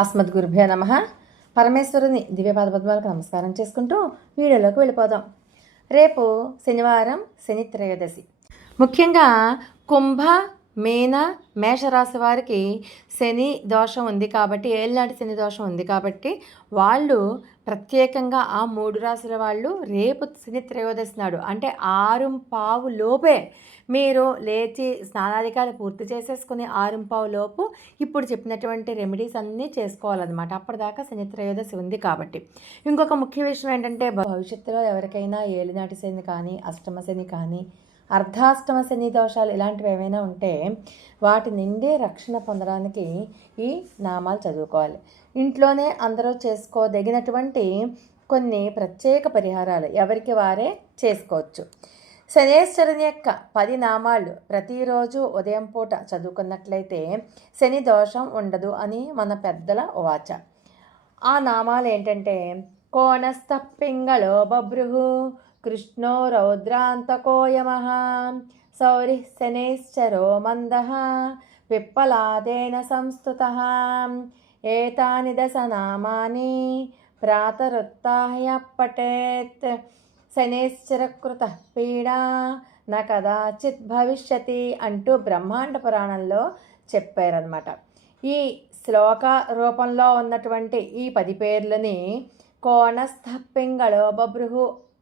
అస్మద్ గురుభ్యో నమ. పరమేశ్వరుని దివ్యపాద పద్మాలకు నమస్కారం చేసుకుంటూ వీడియోలోకి వెళ్ళిపోదాం. రేపు శనివారం శని త్రయోదశి ముఖ్యంగా కుంభ మీన మేషరాశి వారికి శని దోషం ఉంది కాబట్టి ఏళ్ళనాటి శని దోషం ఉంది కాబట్టి వాళ్ళు ప్రత్యేకంగా ఆ మూడు రాశుల వాళ్ళు రేపు శని త్రయోదశి నాడు అంటే ఆరు పావు లోపే మీరు లేచి స్నానాధికారులు పూర్తి చేసేసుకుని ఆరు పావు లోపు ఇప్పుడు చెప్పినటువంటి రెమెడీస్ అన్నీ చేసుకోవాలన్నమాట. అప్పటిదాకా శని త్రయోదశి ఉంది కాబట్టి. ఇంకొక ముఖ్య విషయం ఏంటంటే భవిష్యత్తులో ఎవరికైనా ఏలినాటి శని కానీ అష్టమ శని కానీ అర్ధాష్టమ శని దోషాలు ఇలాంటివి ఏమైనా ఉంటే వాటి నుండి రక్షణ పొందడానికి ఈ నామాలు చదువుకోవాలి. ఇంట్లోనే అందరూ చేసుకోదగినటువంటి కొన్ని ప్రత్యేక పరిహారాలు ఎవరికి వారే చేసుకోవచ్చు. శనేశ్వరుని యొక్క పది నామాలు ప్రతిరోజు ఉదయం పూట చదువుకున్నట్లయితే శని దోషం ఉండదు అని మన పెద్దల వాచ. ఆ నామాలు ఏంటంటే కోణస్థ పింగళో బభ్రుహు కృష్ణో రౌద్రాంతకోయమః సౌరిः శనేశ్చరో మందः పిప్పలాదేన సంస్థుతः ఏతాని దశనామాని ప్రాతరుత్థాయ పఠేత్ శనేశ్చరకృత పీడా న కదాచిత్ భవిష్యతి అంటూ బ్రహ్మాండ పురాణంలో చెప్పారనమాట ఈ శ్లోక రూపంలో ఉన్నటువంటి ఈ పది పేర్లని కోణస్థ పింగళో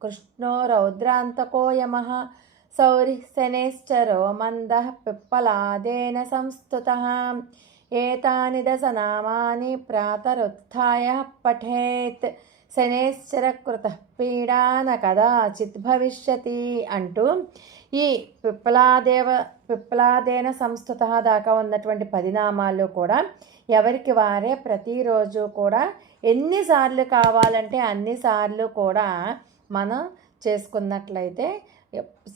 కృష్ణో రౌద్రాంతకోయమ యమ. శనేశ్చరో మంద పిప్పలాదేన సంస్థుత ఏతాని దశనామాని ప్రాతరుత్థాయ పఠేత్. శనేశ్చరకృత పీడాన కదాచిత్ భవిష్యతి అంటూ ఈ పిప్పలాదేవ పిప్పలాదేన సంస్థుత దాకా ఉన్నటువంటి పదినామాలు కూడా ఎవరికి వారే ప్రతిరోజు కూడా ఎన్నిసార్లు కావాలంటే అన్నిసార్లు కూడా మనం చేసుకున్నట్లయితే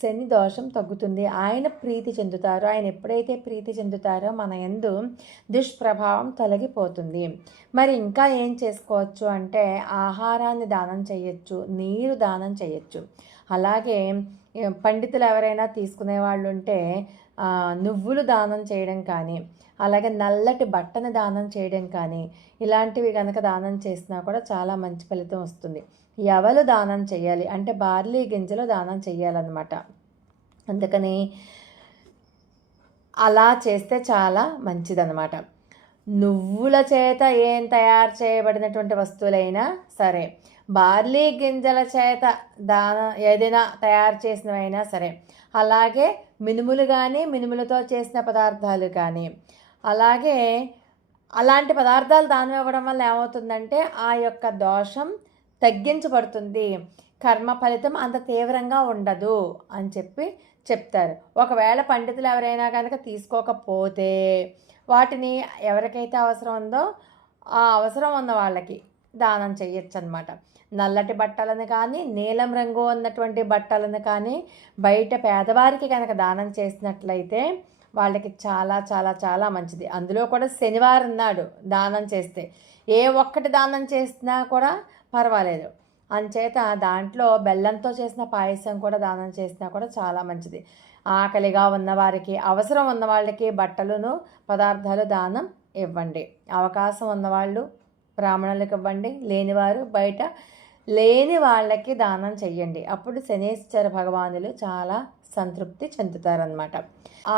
శని దోషం తగ్గుతుంది. ఆయన ప్రీతి చెందుతారో. ఆయన ఎప్పుడైతే ప్రీతి చెందుతారో మన ఎందు దుష్ప్రభావం తొలగిపోతుంది. మరి ఇంకా ఏం చేసుకోవచ్చు అంటే ఆహారాన్ని దానం చేయొచ్చు నీరు దానం చేయొచ్చు. అలాగే పండితులు ఎవరైనా తీసుకునే వాళ్ళు ఉంటే నువ్వులు దానం చేయడం కానీ అలాగే నల్లటి బట్టను దానం చేయడం కానీ ఇలాంటివి కనుక దానం చేసినా కూడా చాలా మంచి ఫలితం వస్తుంది. ఎవలు దానం చేయాలి? అంటే బార్లీ గింజలు దానం చేయాలన్నమాట. అందుకని అలా చేస్తే చాలా మంచిదన్నమాట. నువ్వుల చేత ఏం తయారు చేయబడినటువంటి వస్తువులైనా సరే బార్లీ గింజల చేత దాన ఏదైనా తయారు చేసినవైనా సరే. అలాగే మినుములు కానీ మినుములతో చేసిన పదార్థాలు కానీ అలాగే అలాంటి పదార్థాలు దానం ఇవ్వడం వల్ల ఏమవుతుందంటే ఆ యొక్క దోషం తగ్గించబడుతుంది. కర్మ ఫలితం అంత తీవ్రంగా ఉండదు అని చెప్పి చెప్తారు. ఒకవేళ పండితులు ఎవరైనా కనుక తీసుకోకపోతే వాటిని ఎవరికైతే అవసరం ఉందో ఆ అవసరం ఉన్న వాళ్ళకి దానం చేయొచ్చు అనమాట నల్లటి బట్టలను కానీ నీలం రంగు ఉన్నటువంటి బట్టలను కానీ బయట పేదవారికి కనుక దానం చేసినట్లయితే వాళ్ళకి చాలా చాలా చాలా మంచిది. అందులో కూడా శనివారం నాడు దానం చేస్తే ఏ ఒక్కటి దానం చేసినా కూడా పర్వాలేదు. అంచేత దాంట్లో బెల్లంతో చేసిన పాయసం కూడా దానం చేసినా కూడా చాలా మంచిది. ఆకలిగా ఉన్నవారికి అవసరం ఉన్న వాళ్ళకి బట్టలను పదార్థాలు దానం ఇవ్వండి. అవకాశం ఉన్నవాళ్ళు బ్రాహ్మణులకు ఇవ్వండి లేనివారు బయట లేని వాళ్ళకి దానం చెయ్యండి. అప్పుడు శనేశ్వర భగవానులు చాలా సంతృప్తి చెందుతారనమాట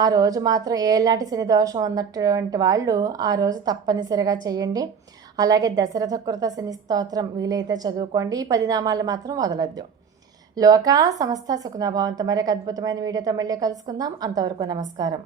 ఆ రోజు మాత్రం ఏలాంటి శని దోషం ఉన్నటువంటి వాళ్ళు ఆ రోజు తప్పనిసరిగా చేయండి అలాగే దశరథ కృత శని స్తోత్రం వీలైతే చదువుకోండి. ఈ పరిణామాలు మాత్రం వదలద్దు. లోకా సమస్త సుఖనాభావంతో మరొక అద్భుతమైన వీడియోతో మళ్ళీ కలుసుకుందాం. అంతవరకు నమస్కారం.